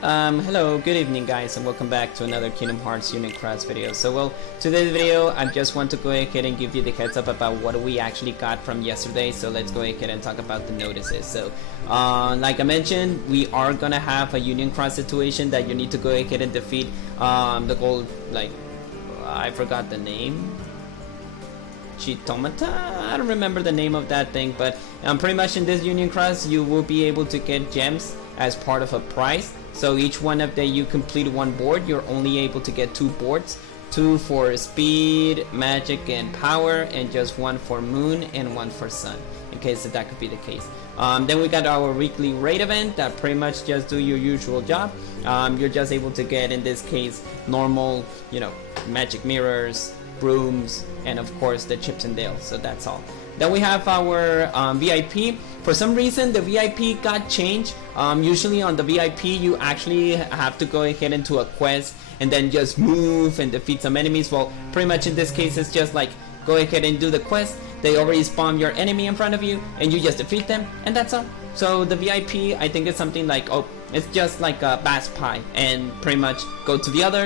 Hello, good evening guys, and welcome back to another Kingdom Hearts Union Cross video. So today's video, I just want to go ahead and give you the heads up about what we actually got from yesterday. So let's go ahead and talk about the notices. So, like I mentioned, we are gonna have a Union Cross situation that you need to go ahead and defeat the gold, like, I forgot the name. Chitomata? I don't remember the name of that thing, but pretty much in this Union Cross, you will be able to get gems as part of a prize. So each one of you complete one board, you're only able to get 2 boards, 2 for speed, magic, and power, and just 1 for moon and 1 for sun, in case that could be the case. Then we got our weekly raid event that pretty much just do your usual job. You're just able to get, in this case, normal, magic mirrors, brooms, and of course the chips and dales. So that's all. Then we have our VIP. For some reason the VIP got changed. Usually on the VIP you actually have to go ahead into a quest and then just move and defeat some enemies. Well, pretty much in this case it's just like go ahead and do the quest. They already spawn your enemy in front of you and you just defeat them, and that's all. So the VIP, I think it's something like, it's just like a bass pie, and pretty much go to the other.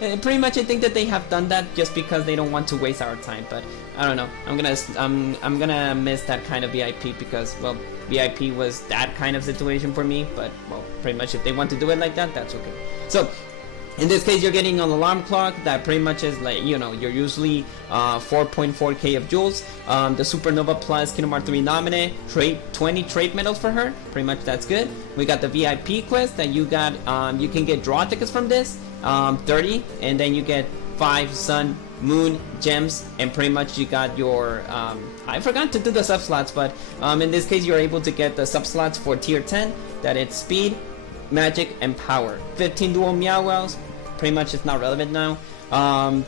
And pretty much I think that they have done that just because they don't want to waste our time. But I don't know. I'm gonna miss that kind of VIP because, well, VIP was that kind of situation for me. But, well, pretty much if they want to do it like that, that's okay. So in this case, you're getting an alarm clock that pretty much is like, you're usually 4.4k of jewels. The Supernova plus Kingdom Hearts 3 nominee, 20 trade medals for her. Pretty much that's good. We got the VIP quest that you got. You can get draw tickets from this, 30, and then you get 5 sun, moon, gems, and pretty much you got your, I forgot to do the sub slots, but in this case, you're able to get the sub slots for tier 10, that it's speed, magic, and power. 15 dual Meow Wells. Pretty much it's not relevant now. All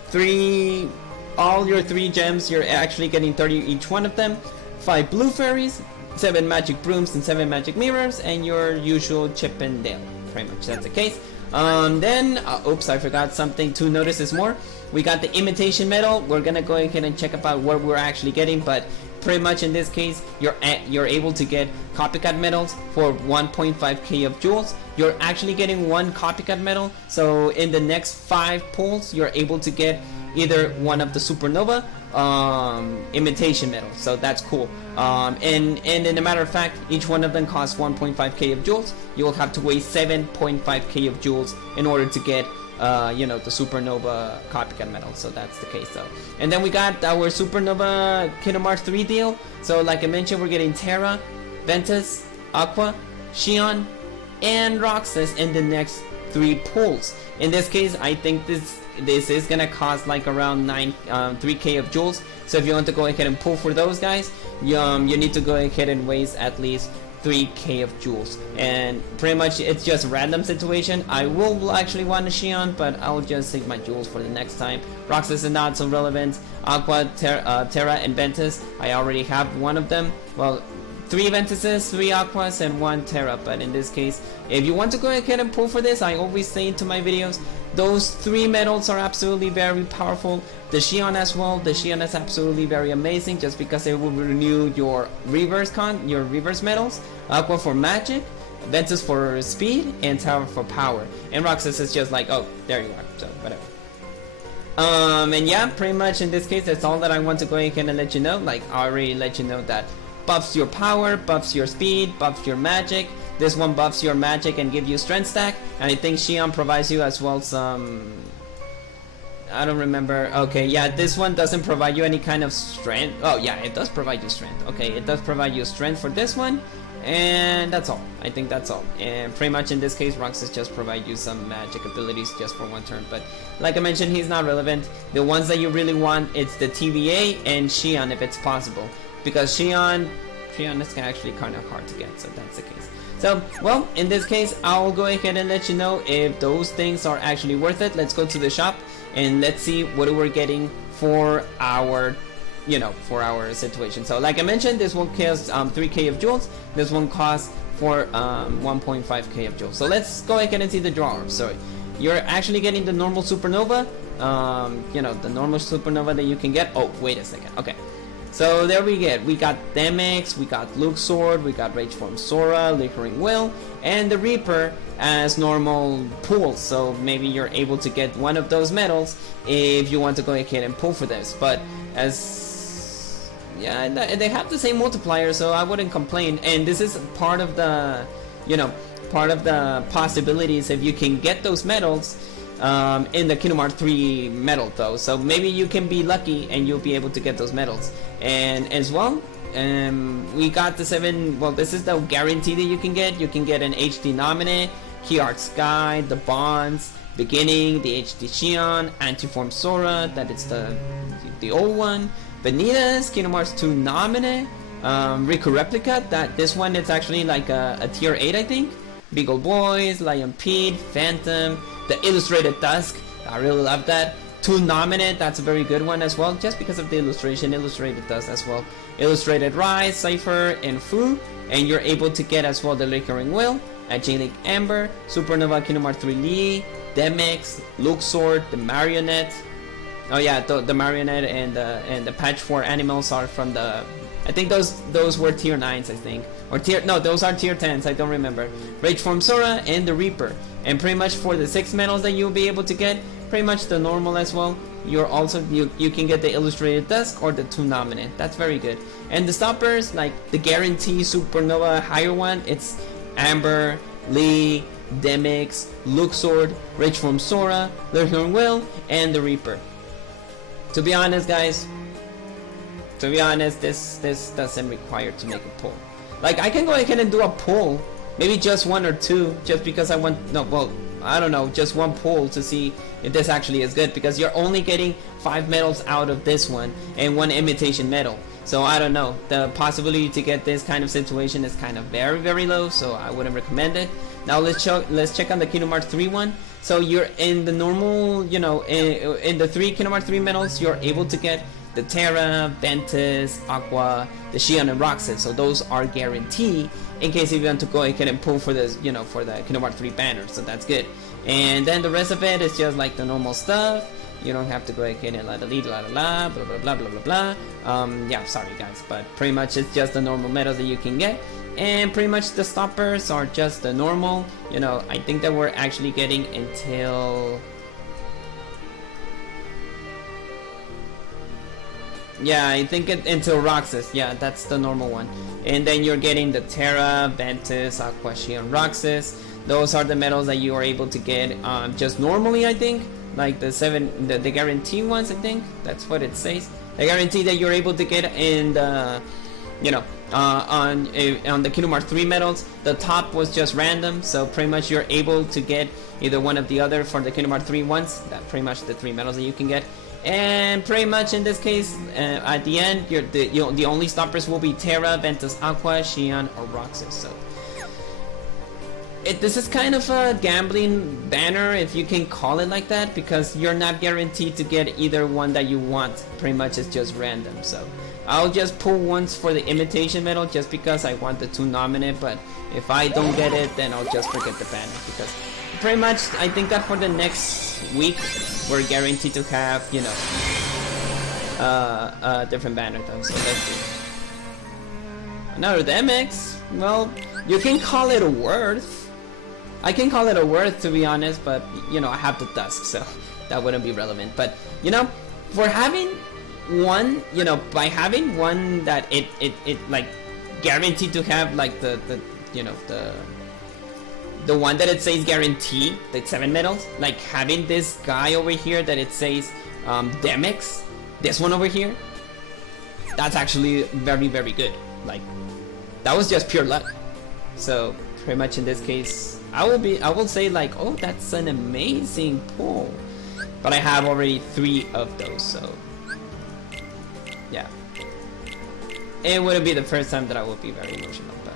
your 3 gems, you're actually getting 30 each one of them. 5 blue fairies, 7 magic brooms, and 7 magic mirrors, and your usual chip and dale. Pretty much that's the case. Oops, I forgot something. 2 notices more. We got the Imitation medal. We're gonna go ahead and check about what we're actually getting, but pretty much in this case, you're able to get Copycat medals for 1.5k of jewels. You're actually getting 1 Copycat medal, so in the next 5 pulls, you're able to get either one of the Supernova Imitation medals. So that's cool. And in a matter of fact, each one of them costs 1.5k of jewels. You will have to waste 7.5k of jewels in order to get the Supernova Copycat medal. So that's the case though. And then we got our Supernova Kingdom Hearts 3 deal. So like I mentioned, we're getting Terra, Ventus, Aqua, Xion, and Roxas in the next 3 pulls. In this case, I think this is gonna cost like around 3k of jewels. So if you want to go ahead and pull for those guys, you need to go ahead and waste at least 3k of jewels, and pretty much it's just a random situation. I will actually want a Xion, but I'll just save my jewels for the next time. Roxas is not so relevant. Aqua, Terra, and Ventus, I already have one of them. Well, 3 Ventuses, 3 Aquas, and 1 Terra. But in this case, if you want to go ahead and pull for this, I always say into my videos, those 3 medals are absolutely very powerful. The Xion as well. The Xion is absolutely very amazing, just because it will renew your reverse medals. Aqua for magic, Ventus for speed, and Terra for power. And Roxas is just like, oh, there you are. So whatever. And yeah, pretty much in this case, that's all that I want to go ahead and let you know. Like, I already let you know that buffs your power, buffs your speed, buffs your magic. This one buffs your magic and give you strength stack. And I think Xion provides you as well some, I don't remember. Okay, yeah, this one doesn't provide you any kind of strength. Oh yeah, it does provide you strength. Okay, it does provide you strength for this one. And that's all. I think that's all. And pretty much in this case, Roxas just provide you some magic abilities just for 1 turn. But like I mentioned, he's not relevant. The ones that you really want, it's the TVA and Xion if it's possible. Because Xion is actually kind of hard to get, so that's the case. So, well, in this case, I'll go ahead and let you know if those things are actually worth it. Let's go to the shop and let's see what we're getting for our, for our situation. So, like I mentioned, this one costs 3k of jewels. This one costs for 1.5k of jewels. So let's go ahead and see the drawer. So, you're actually getting the normal Supernova. The normal Supernova that you can get. Oh, wait a second. Okay. So there we got Demyx, we got Luxord, we got Rageform Sora, Lickering Will, and the Reaper as normal pools. So maybe you're able to get one of those medals if you want to go ahead and pull for this. But as yeah, they have the same multiplier, so I wouldn't complain. And this is part of the, you know, part of the possibilities if you can get those medals in the Kingdom Hearts 3 medal though. So maybe you can be lucky and you'll be able to get those medals. And as well, we got the 7, well, this is the guarantee that you can get. You can get an HD Nominate, KHUx Sky, the Bonds, Beginning, the HD Xion, Antiform Sora, that is the old one, Benita's, Kingdom Hearts 2 Nominate, Riku Replica, that this one it's actually like a tier 8 I think, Beagle Boys, Lion Pete, Phantom, the Illustrated Dusk, I really love that. 2 Nominate, that's a very good one as well, just because of the illustration. Illustrated Dusk as well. Illustrated Rise, Cypher, and Fu, and you're able to get as well the Lickering Will, Angelic Amber, Supernova Kingdom Hearts 3 Lee, Demyx, Luxord, the Marionette. Oh yeah, the Marionette and the Patch 4 animals are from the, I think those were tier 9s I think, or those are tier 10s, I don't remember. Rageform Sora and the Reaper. And pretty much for the 6 medals that you'll be able to get, pretty much the normal as well. You're also you can get the Illustrated Dusk or the 2 Nominate. That's very good. And the stoppers, like the guarantee Supernova higher one, it's Amber, Lee, Demyx, Luxord, Rageform Sora, Lickering Will, and the Reaper. To be honest, guys, this doesn't require to make a pull. Like, I can go ahead and do a pull, maybe just 1 or 2, just because I want, no, well, I don't know, just 1 pull to see if this actually is good, because you're only getting 5 medals out of this one and 1 imitation medal. So I don't know, the possibility to get this kind of situation is kind of very, very low, so I wouldn't recommend it. Now let's check on the Kingdom Hearts 3 one. So you're in the normal, you know, in the 3 Kingdom Hearts 3 medals, you're able to get the Terra, Ventus, Aqua, the Xion, and Roxas. So those are guaranteed in case if you want to go ahead and pull for this, you know, for the Kingdom Hearts 3 banner. So that's good. And then the rest of it is just like the normal stuff. You don't have to go ahead and la la la la blah blah blah blah blah blah. Yeah, sorry guys, but pretty much it's just the normal medals that you can get. And pretty much the stoppers are just the normal. You know, I think that we're actually getting until, yeah, I think until Roxas. Yeah, that's the normal one. And then you're getting the Terra, Ventus, Aqua, Xion, Roxas. Those are the medals that you are able to get just normally, I think. Like the 7, the guarantee ones, I think. That's what it says. The guarantee that you're able to get in the, you know, on the Kingdom Hearts 3 medals. The top was just random, so pretty much you're able to get either one of the other for the Kingdom Hearts 3 ones. That's pretty much the 3 medals that you can get. And pretty much in this case, at the end, the only stoppers will be Terra, Ventus, Aqua, Xion, or Roxas. So this is kind of a gambling banner, if you can call it like that, because you're not guaranteed to get either one that you want. Pretty much it's just random. So I'll just pull once for the imitation medal just because I want the 2 Nominate, but if I don't get it, then I'll just forget the banner, because pretty much I think that for the next week we're guaranteed to have, you know, a different banner though. So let's see. Another demyx. Well, you can call it a worth. I can call it a worth, to be honest, but you know, I have the Dusk, so that wouldn't be relevant. But you know, for having one, you know, by having one that it like guaranteed to have like the you know, the one that it says guaranteed, the 7 medals, like having this guy over here that it says demyx, this one over here, that's actually very, very good. Like, that was just pure luck. So pretty much in this case, I will say like, oh, that's an amazing pull, but I have already 3 of those, so yeah, it wouldn't be the first time that I would be very emotional. But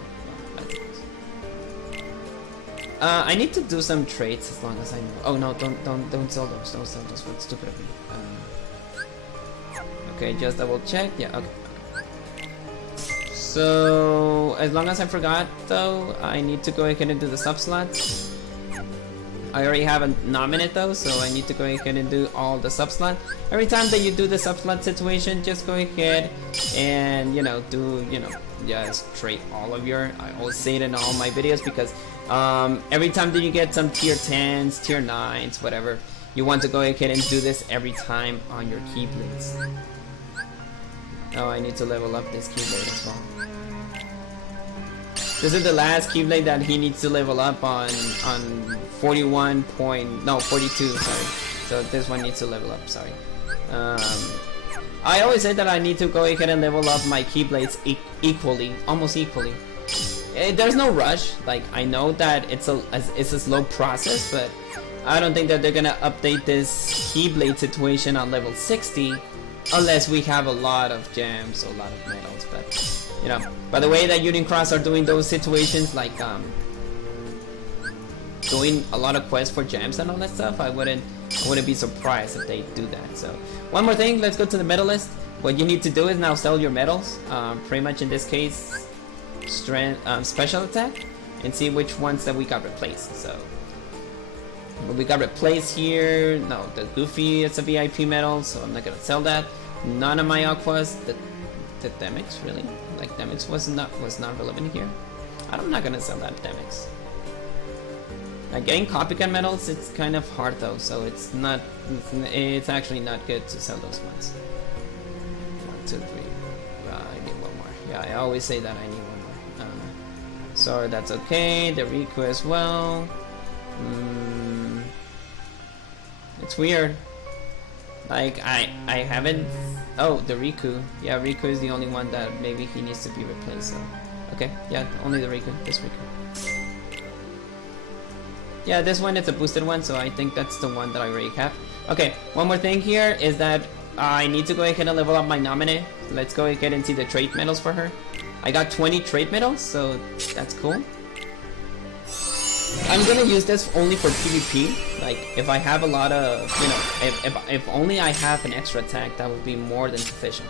I need to do some trades as long as I know. Oh no, don't sell those. Don't sell those. What's stupid of me. Okay, just double check. Yeah, okay. So as long as I forgot though, I need to go ahead and do the sub slots. I already have a nominate though, so I need to go ahead and do all the sub-slot. Every time that you do the sub-slot situation, just go ahead and, just trade all of your, I always say it in all my videos, because every time that you get some tier 10s, tier 9s, whatever, you want to go ahead and do this every time on your Keyblades. Oh, I need to level up this Keyblade as well. This is the last Keyblade that he needs to level up on 42, sorry. So this one needs to level up, sorry. I always say that I need to go ahead and level up my Keyblades equally, almost equally. There's no rush, like I know that it's a slow process, but I don't think that they're gonna update this Keyblade situation on level 60 unless we have a lot of gems or a lot of medals. But by the way that Unicross are doing those situations, like doing a lot of quests for gems and all that stuff, I wouldn't be surprised if they do that. So one more thing, let's go to the medal list. What you need to do is now sell your medals, pretty much in this case strength, special attack, and see which ones that we got replaced. So what we got replaced here, no, the Goofy is a VIP medal, so I'm not gonna sell that. None of my aquas, the demyx, really, like demyx was not relevant here. I'm not gonna sell that demyx. Like getting Copycat medals, it's kind of hard though, so it's actually not good to sell those ones. 1, 2, 3. I need one more. Yeah, I always say that I need one more. So that's okay. The Riku as well. It's weird. Like I haven't. Oh, the Riku. Yeah, Riku is the only one that maybe he needs to be replaced. So okay, yeah, only the Riku. This Riku. Yeah, this one is a boosted one, so I think that's the one that I already have. Okay, one more thing here is that I need to go ahead and level up my nominee. Let's go ahead and see the trait medals for her. I got 20 trait medals, so that's cool. I'm gonna use this only for PvP. Like, if I have a lot of, if only I have an extra attack, that would be more than sufficient.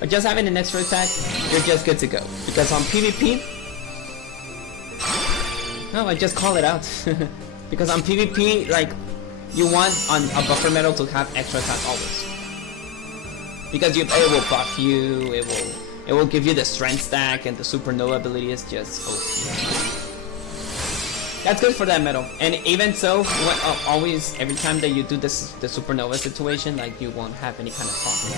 But just having an extra attack, you're just good to go. Because on PvP, no, I just call it out. Because on PvP, like, you want on a buffer medal to have extra attack always. Because it will buff you, it will give you the strength stack, and the supernova ability is just OP. That's good for that medal. And even so, always, every time that you do this, the supernova situation, like, you won't have any kind of problem.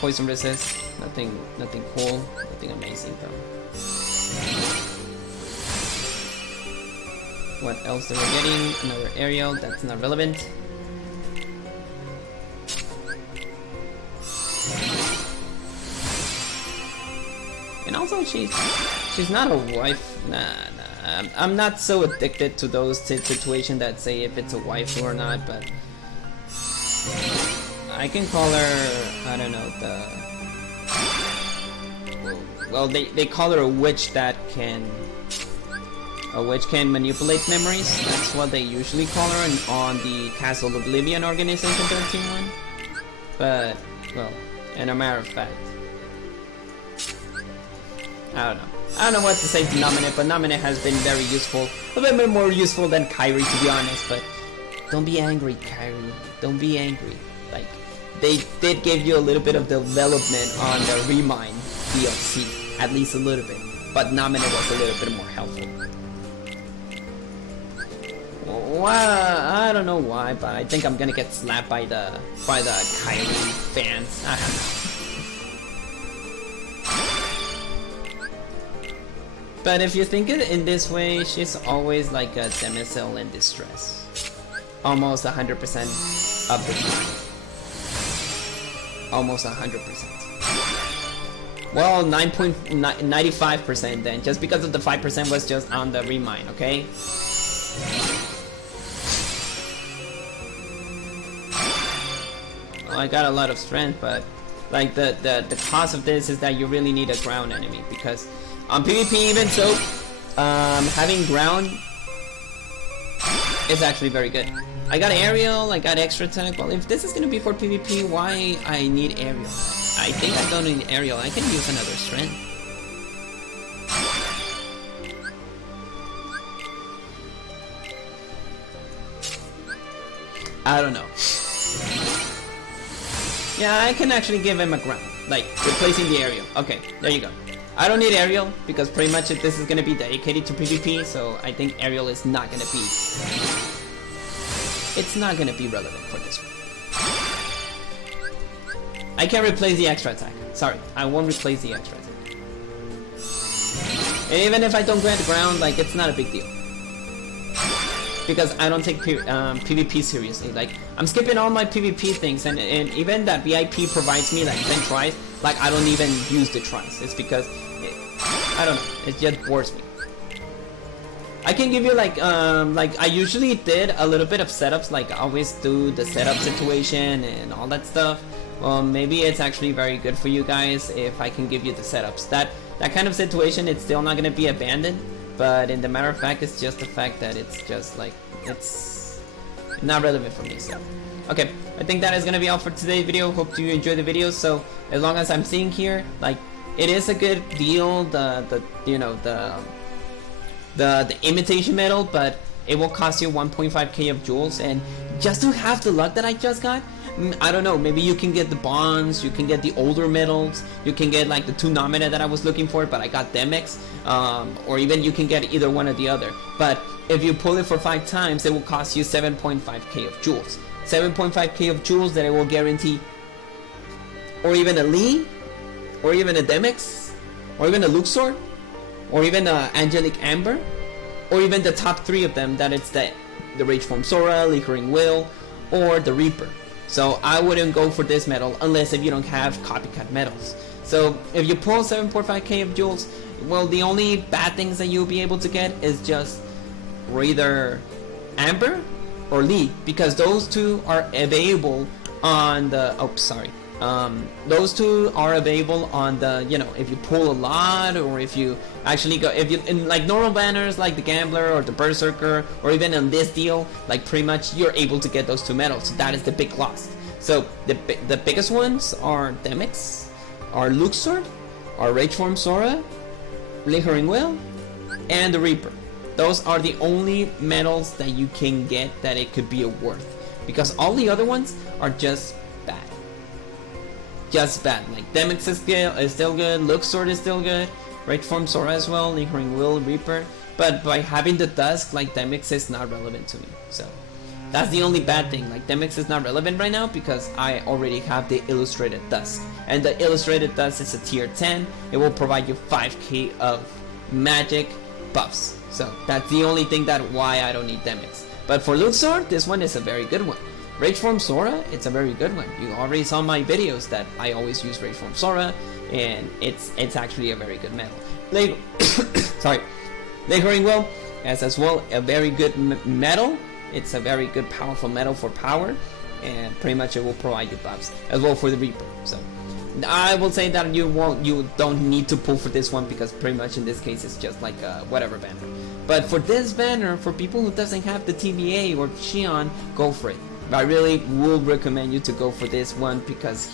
Poison resist, nothing cool, nothing amazing though. What else are we getting? Another aerial, that's not relevant. And also, she's not a wife. Nah. I'm not so addicted to those situations that say if it's a wife or not, but I can call her, I don't know, well, they call her a witch that can manipulate memories. That's what they usually call her on the Castle Oblivion Organization 13 one. But, well, in a matter of fact, I don't know what to say to Nominate, but Nominate has been very useful. A little bit more useful than Kairi, to be honest, but don't be angry, Kairi. Don't be angry. Like, they did give you a little bit of development on the Remind DLC, at least a little bit, but Nominate was a little bit more helpful. Well, I don't know why, but I think I'm gonna get slapped by the Kairi fans. I don't know. But if you think it in this way, she's always like a Demycel in distress. Almost 100% of the time. Almost 100%. Well, 9.95% then, just because of the 5% was just on the Remind, okay? Well, I got a lot of strength, but like the cost of this is that you really need a ground enemy, because on PvP even so, having ground is actually very good. I got aerial, I got extra attack. Well, if this is gonna be for PvP, why I need aerial? I think I don't need aerial. I can use another strength. I don't know. Yeah, I can actually give him a ground, like replacing the aerial. Okay, there you go. I don't need aerial because pretty much this is gonna be dedicated to PvP, so I think aerial is not gonna be. It's not gonna be relevant for this one. I can't replace the extra attack. Sorry, I won't replace the extra attack. And even if I don't grant ground, like it's not a big deal. Because I don't take PvP seriously. Like I'm skipping all my PvP things, and even that VIP provides me like 10 tries. Like I don't even use the tries. It's because I don't know. It just bores me. I can give you like I usually did a little bit of setups. Like I always do the setup situation and all that stuff. Maybe it's actually very good for you guys if I can give you the setups. That kind of situation, it's still not gonna be abandoned. But in the matter of fact, it's just the fact that it's just like, it's not relevant for me, so. Okay, I think that is gonna be all for today's video. Hope you enjoy the video. So as long as I'm seeing here, like, it is a good deal, the imitation medal, but it will cost you 1.5k of jewels, and just to have the luck that I just got, I don't know, maybe you can get the bonds, you can get the older medals, you can get like the 2 Nomina that I was looking for, but I got demyx, or even you can get either one or the other. But if you pull it for 5 times, it will cost you 7.5k of jewels. 7.5k of jewels that it will guarantee, or even a Lee, or even a demyx, or even a Luxord, or even a Angelic Amber, or even the top 3 of them, that it's the Rage Form Sora, Lingering Will, or the Reaper. So I wouldn't go for this medal unless if you don't have Copycat medals. So if you pull 7.5k of jewels, well, the only bad things that you'll be able to get is just either Amber or Lee, because those 2 are available on the, those 2 are available on the, if you pull a lot, or if you actually go, if you in like normal banners like the Gambler or the Berserker, or even in this deal, like pretty much you're able to get those 2 medals. That is the big loss. So the biggest ones are demyx, are Luxord, are Rage Form Sora, Lingering Will, and the Reaper. Those are the only medals that you can get that it could be a worth, because all the other ones are just bad. Just bad. Like demyx is still good, Luxord is still good, Rage Form Sora as well, Lingering Will, Reaper. But by having the Dusk, like demyx is not relevant to me. So that's the only bad thing. Like demyx is not relevant right now because I already have the Illustrated Dusk, and the Illustrated Dusk is a tier 10. It will provide you 5k of magic buffs. So that's the only thing that why I don't need demyx. But for Luxord, this one is a very good one. Rage Form Sora, it's a very good one. You already saw my videos that I always use Rage Form Sora, and it's actually a very good medal. Lingering Will has as well a very good medal. It's a very good powerful medal for power, and pretty much it will provide you buffs as well for the Reaper. So I will say that you don't need to pull for this one, because pretty much in this case it's just like a whatever banner. But for this banner, for people who doesn't have the TVA or Xion, go for it. I really will recommend you to go for this one, because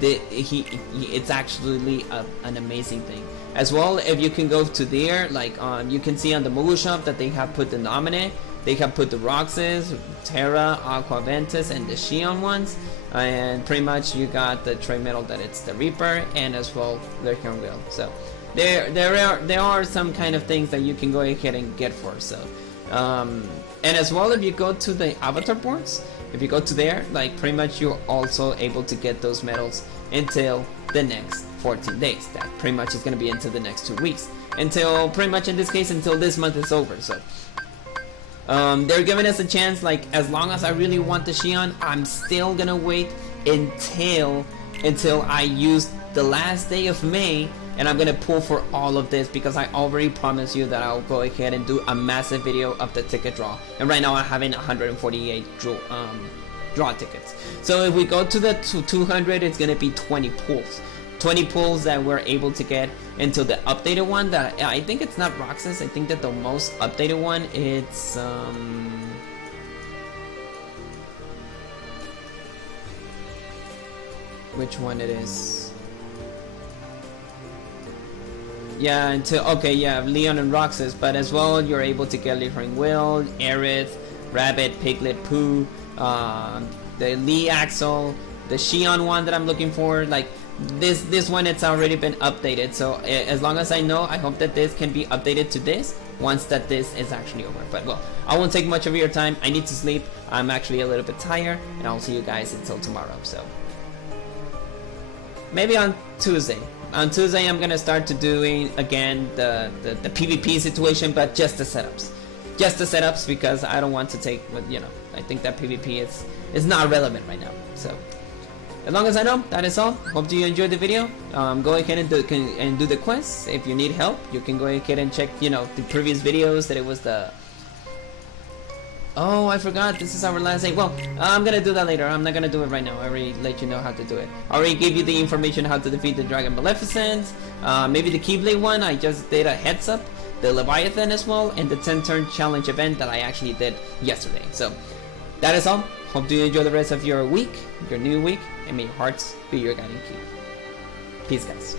it's actually an amazing thing. As well, if you can go to there, like you can see on the Moogle shop that they have put the Nominate, they have put the Roxas, Terra, Aqua Ventus, and the Xion ones, and pretty much you got the trade medal that it's the Reaper, and as well the Lingering Will. So there are some kind of things that you can go ahead and get for. So and as well, if you go to the avatar boards, if you go to there, like pretty much you're also able to get those medals until the next 14 days. That pretty much is going to be until the next 2 weeks, until pretty much in this case until this month is over. So they're giving us a chance. Like as long as I really want the Xion, I'm still gonna wait until I use the last day of May, and I'm gonna pull for all of this, because I already promised you that I'll go ahead and do a massive video of the ticket draw, and right now I'm having 148 draw tickets. So if we go to the 200, it's gonna be 20 pulls. 20 pulls that we're able to get until the updated one, that I think it's not Roxas. I think that the most updated one, it's which one it is? Yeah, until Leon and Roxas, but as well you're able to get Lingering Will, Aerith, Rabbit, Piglet, Pooh, the Lee Axel, the Xion one that I'm looking for. Like this one, it's already been updated. So as long as I know, I hope that this can be updated to this once that this is actually over. But well, I won't take much of your time. I need to sleep. I'm actually a little bit tired, and I'll see you guys until tomorrow. So maybe on Tuesday. On Tuesday, I'm gonna start to doing again the PvP situation, but just the setups. Just the setups, because I don't want to take, you know, I think that PvP is not relevant right now. So as long as I know, that is all. Hope you enjoyed the video. Go ahead and do the quests. If you need help, you can go ahead and check, you know, the previous videos that it was the... Oh, I forgot, this is our last day. Well, I'm gonna do that later. I'm not gonna do it right now. I already let you know how to do it. I already gave you the information how to defeat the dragon Maleficent. Maybe the Keyblade one, I just did a heads up. The Leviathan as well, and the 10-turn challenge event that I actually did yesterday. So that is all. Hope you enjoy the rest of your week, your new week, and may your hearts be your guiding key. Peace, guys.